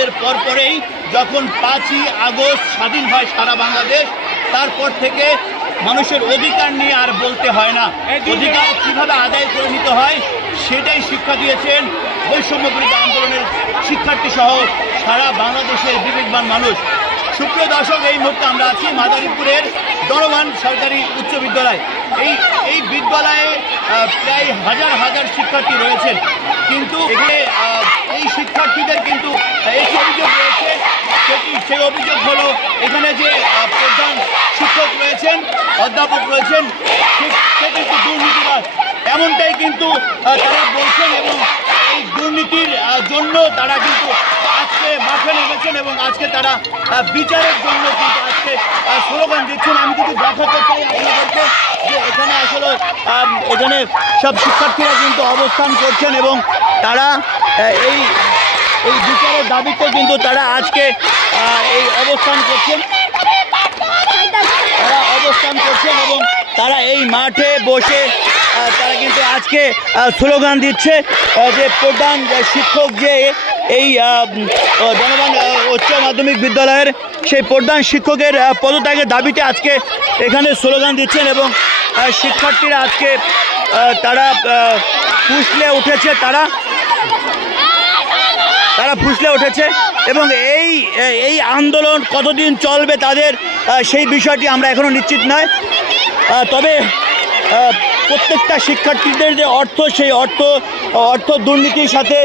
আন্দোলনের পরপরেই যখন 5ই আগস্ট স্বাধীন হয় সারা বাংলাদেশ, তারপর থেকে মানুষের অধিকার নিয়ে আর বলতে হয় না, অধিকার কীভাবে আদায় করে নিতে হয় সেটাই শিক্ষা দিয়েছেন বৈষম্য বিরোধী আন্দোলনের শিক্ষার্থী সহ সারা বাংলাদেশের বিবেকবান মানুষ। সুপ্রিয় দর্শক, এই মুহূর্তে আমরা আছি মাদারীপুরের দরবান সরকারি উচ্চ বিদ্যালয়। এই বিদ্যালয়ে প্রায় হাজার হাজার শিক্ষার্থী রয়েছেন, কিন্তু এখানে এই শিক্ষার্থীদের কিন্তু একটি অভিযোগ রয়েছে। সেই অভিযোগ হলো এখানে যে প্রধান শিক্ষক রয়েছেন, অধ্যাপক রয়েছেন, সে কিন্তু দুর্নীতিবাজ, এমনটাই কিন্তু তারা বলছেন এবং এই দুর্নীতির জন্য তারা কিন্তু আজকে মাঠে নেমেছেন এবং আজকে তারা বিচারের জন্য কিন্তু আজকে স্লোগান দিচ্ছেন। আমি যদি দেখাতে চাই আপনাদেরকে যে এখানে আসলে এখানে সব শিক্ষার্থীরা কিন্তু অবস্থান করছেন এবং তারা এই বিচারের দাবিতে কিন্তু তারা আজকে এই অবস্থান করছেন এবং তারা এই মাঠে বসে তারা কিন্তু আজকে স্লোগান দিচ্ছে যে প্রধান শিক্ষক যে এই জনগণ উচ্চ মাধ্যমিক বিদ্যালয়ের সেই প্রধান শিক্ষকের পদত্যাগের দাবিতে আজকে এখানে স্লোগান দিচ্ছেন এবং শিক্ষার্থীরা আজকে তারা ফুসলে উঠেছে তারা ফুসলে উঠেছে এবং এই আন্দোলন কতদিন চলবে তাদের সেই বিষয়টি আমরা এখনও নিশ্চিত নয়। তবে প্রত্যেকটা শিক্ষার্থীদের যে অর্থ, সেই অর্থ দুর্নীতির সাথে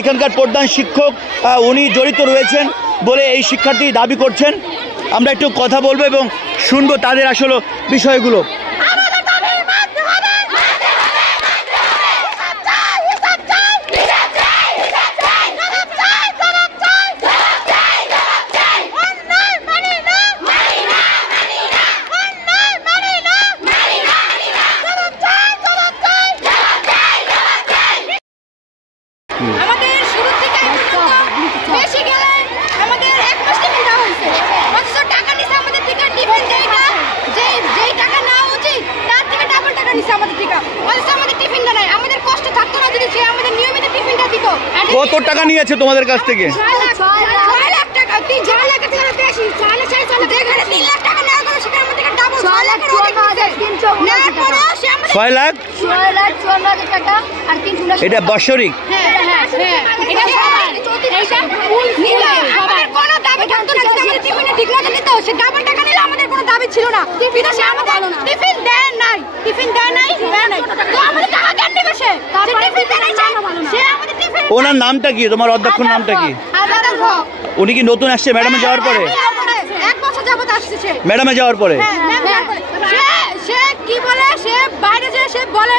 এখানকার প্রধান শিক্ষক উনি জড়িত রয়েছেন বলে এই শিক্ষার্থী দাবি করছেন। আমরা একটু কথা বলবো এবং শুনবো তাদের আসলে বিষয়গুলো। কত টাকা নিয়েছে তোমাদের কাছ থেকে? 6 লাখ টাকা। এটা বাৎসরিক? ওনার নামটা কি? তোমার অধ্যক্ষর নামটা কি? উনি কি নতুন আসছে ম্যাডামে যাওয়ার পরে? 1 বছর যাবত আসছে ম্যাডামে যাওয়ার পরে। সে কি বলে, সে বাইরে যে সে বলে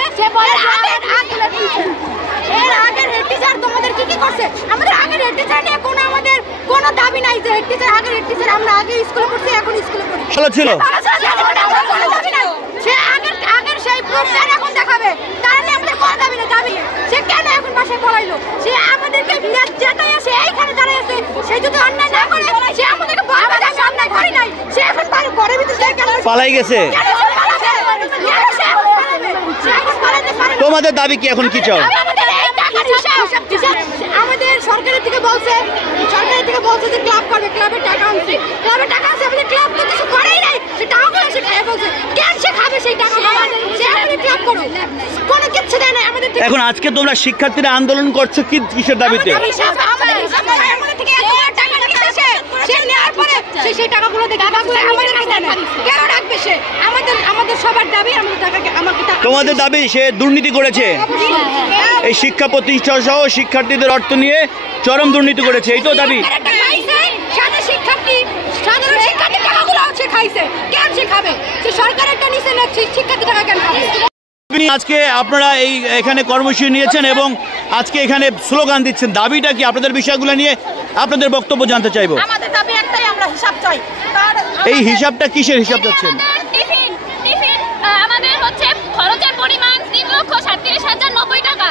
এর আগের হেড টিচার তোমাদের কি করছে? আমাদের আগের হেড টিচার নিয়ে আমাদের কোনো দাবি নাই যে হেড টিচার আগের হেড টিচার আমরা আগে স্কুলে পড়ছি এখন স্কুলে পড়ি। ভালো ছিল। সে আগের সেই প্রুফটা এখন দেখাবে, তার নিয়ে আমাদের কোনো দাবি নেই। সে কেন এখন বাসায় পড়াইলো? সে আমাদেরকে যেটাই আসে এইখানে দাঁড়িয়ে আছে, সে যদি অন্যায় না করে সে আমাদেরকে বলবে যে আমি অন্যায় করি নাই। সে এখন ঘরের ভিতরে পালাই গেছে। তোমাদের দাবি কি এখন কি চাও? আমাদের সরকারের থেকে বলছে যে ক্লাব করবে, ক্লাবের টাকা আনছে, আমাদের ক্লাব তো কিছু করেই নাই। সে টাকাগুলো সে খেয়ে বলছে, কেন সে খাবে সেই টাকা? সে আমাদের ক্লাব করো, কোনো কিছু দেয় নাই আমাদের। এখন আজকে তোমরা শিক্ষার্থীরা আন্দোলন করছো কিসের দাবিতে? সেই টাকাগুলো কেন রাখবে সে? আমাদের সবার দাবি, তোমাদের দাবি সে দুর্নীতি করেছে, এই শিক্ষা প্রতিষ্ঠান সহ শিক্ষার্থীদের অর্থ নিয়ে চরম দুর্নীতি করেছে, এই তো দাবি। সাধারণ শিক্ষার্থীর টাকাগুলো সে খাইছে, কেন সে খাবে? সে সরকারেরটা নিচে নিচ্ছে, শিক্ষার্থী টাকা কেন খাবে? আজকে আপনারা এখানে কর্মসূচি নিয়েছেন এবং আজকে এখানে স্লোগান দিচ্ছেন, দাবিটা কি? আপনাদের বিষয়গুলো নিয়ে আপনাদের বক্তব্য জানতে চাইবো। আমাদের দাবি একটাই, আমরা হিসাব চাই। এই হিসাবটা কিসের হিসাব চাচ্ছেন? আমাদের হচ্ছে খরচের পরিমাণ 3,37,090 টাকা।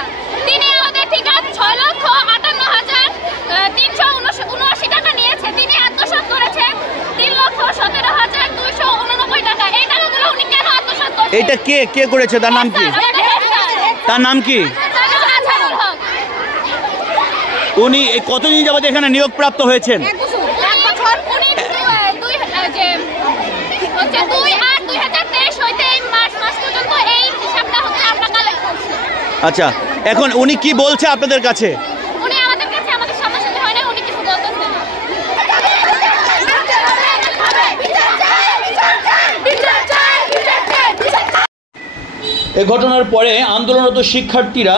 তিনি আমাদের থেকে 6,58,379 টাকা নিয়েছে। তিনি আত্মসাৎ করেছেন 3,17,289 টাকা। এই টাকাগুলো উনি কেন আত্মসাৎ করেছেন? এটা কে করেছে? তার নাম কি? উনি কতদিন যাবত এখানে নিয়োগপ্রাপ্ত হয়েছেন? 1 বছর। উনি 2/8/2023 হইতে এই মার্চ মাস পর্যন্ত এই হিসাবটা হচ্ছে আমরা কালেক্ট করছি। আচ্ছা, এখন উনি কি বলছে আপনাদের কাছে? উনি আমাদের কাছে আমাদের সামনাসামনি হয় না, উনি কিছু বলতেছে না। এ ঘটনার পরে আন্দোলনরত শিক্ষার্থীরা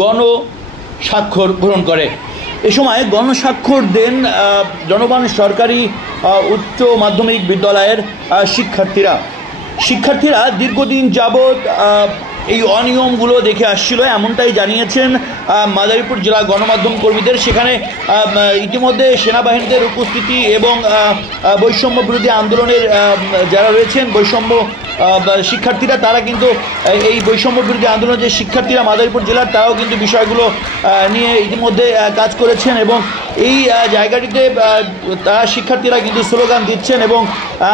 গণস্বাক্ষর গ্রহণ করে। এ সময় গণস্বাক্ষর দেন জনগণ সরকারি উচ্চ মাধ্যমিক বিদ্যালয়ের শিক্ষার্থীরা দীর্ঘদিন যাবৎ এই অনিয়মগুলো দেখে আসছিল, এমনটাই জানিয়েছেন মাদারীপুর জেলা গণমাধ্যম কর্মীদের। সেখানে ইতিমধ্যে সেনাবাহিনীদের উপস্থিতি এবং বৈষম্য বিরোধী আন্দোলনের যারা রয়েছেন বৈষম্য শিক্ষার্থীরা, তারা কিন্তু এই বৈষম্য বিরোধী আন্দোলনের যে শিক্ষার্থীরা মাদারীপুর জেলার, তারাও কিন্তু বিষয়গুলো নিয়ে ইতিমধ্যে কাজ করেছেন এবং এই জায়গাটিতে তারা শিক্ষার্থীরা কিন্তু স্লোগান দিচ্ছেন এবং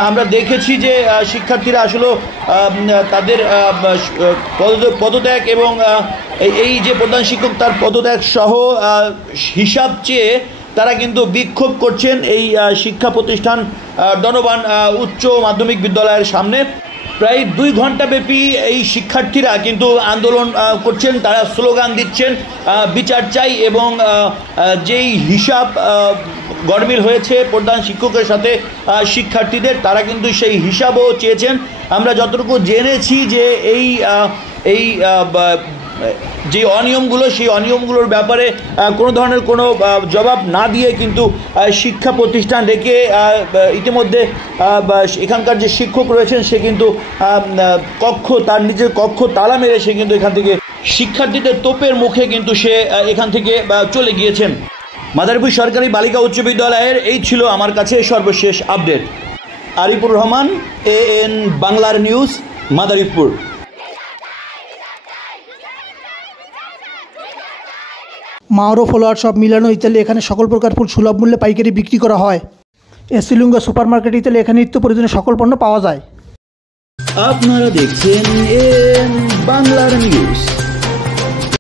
আমরা দেখেছি যে শিক্ষার্থীরা আসলে তাদের পদত্যাগ এবং এই যে প্রধান শিক্ষক তার পদত্যাগ সহ হিসাব চেয়ে তারা কিন্তু বিক্ষোভ করছেন এই শিক্ষা প্রতিষ্ঠান ডনোভান উচ্চ মাধ্যমিক বিদ্যালয়ের সামনে। প্রায় 2 ঘণ্টাব্যাপী এই শিক্ষার্থীরা কিন্তু আন্দোলন করছেন, তারা স্লোগান দিচ্ছেন বিচার চাই এবং যেই হিসাব গড়মিল হয়েছে প্রধান শিক্ষকের সাথে শিক্ষার্থীদের, তারা কিন্তু সেই হিসাবও চেয়েছেন। আমরা যতটুকু জেনেছি যে এই যে অনিয়মগুলো, সেই অনিয়মগুলোর ব্যাপারে কোনো ধরনের কোনো জবাব না দিয়ে কিন্তু শিক্ষা প্রতিষ্ঠান রেখে ইতিমধ্যে এখানকার যে শিক্ষক রয়েছেন সে কিন্তু তার নিজের কক্ষ তালা মেরে সে কিন্তু এখান থেকে শিক্ষার্থীদের তোপের মুখে কিন্তু সে এখান থেকে চলে গিয়েছেন। মাদারীপুর সরকারি বালিকা উচ্চ বিদ্যালয়ের এই ছিল আমার কাছে সর্বশেষ আপডেট। আরিফুর রহমান, AN বাংলার নিউজ, মাদারীপুর। মাওরো ফলোয়ার শপ মিলানো ইতালি, এখানে সকল প্রকার ফুল সুলভ মূল্যে পাইকারি বিক্রি করা হয়। এসিলুঙ্গা সুপার মার্কেট ইতালি, এখানে নিত্য প্রয়োজনীয় সকল পণ্য পাওয়া যায়। আপনারা দেখছেন AN বাংলার নিউজ।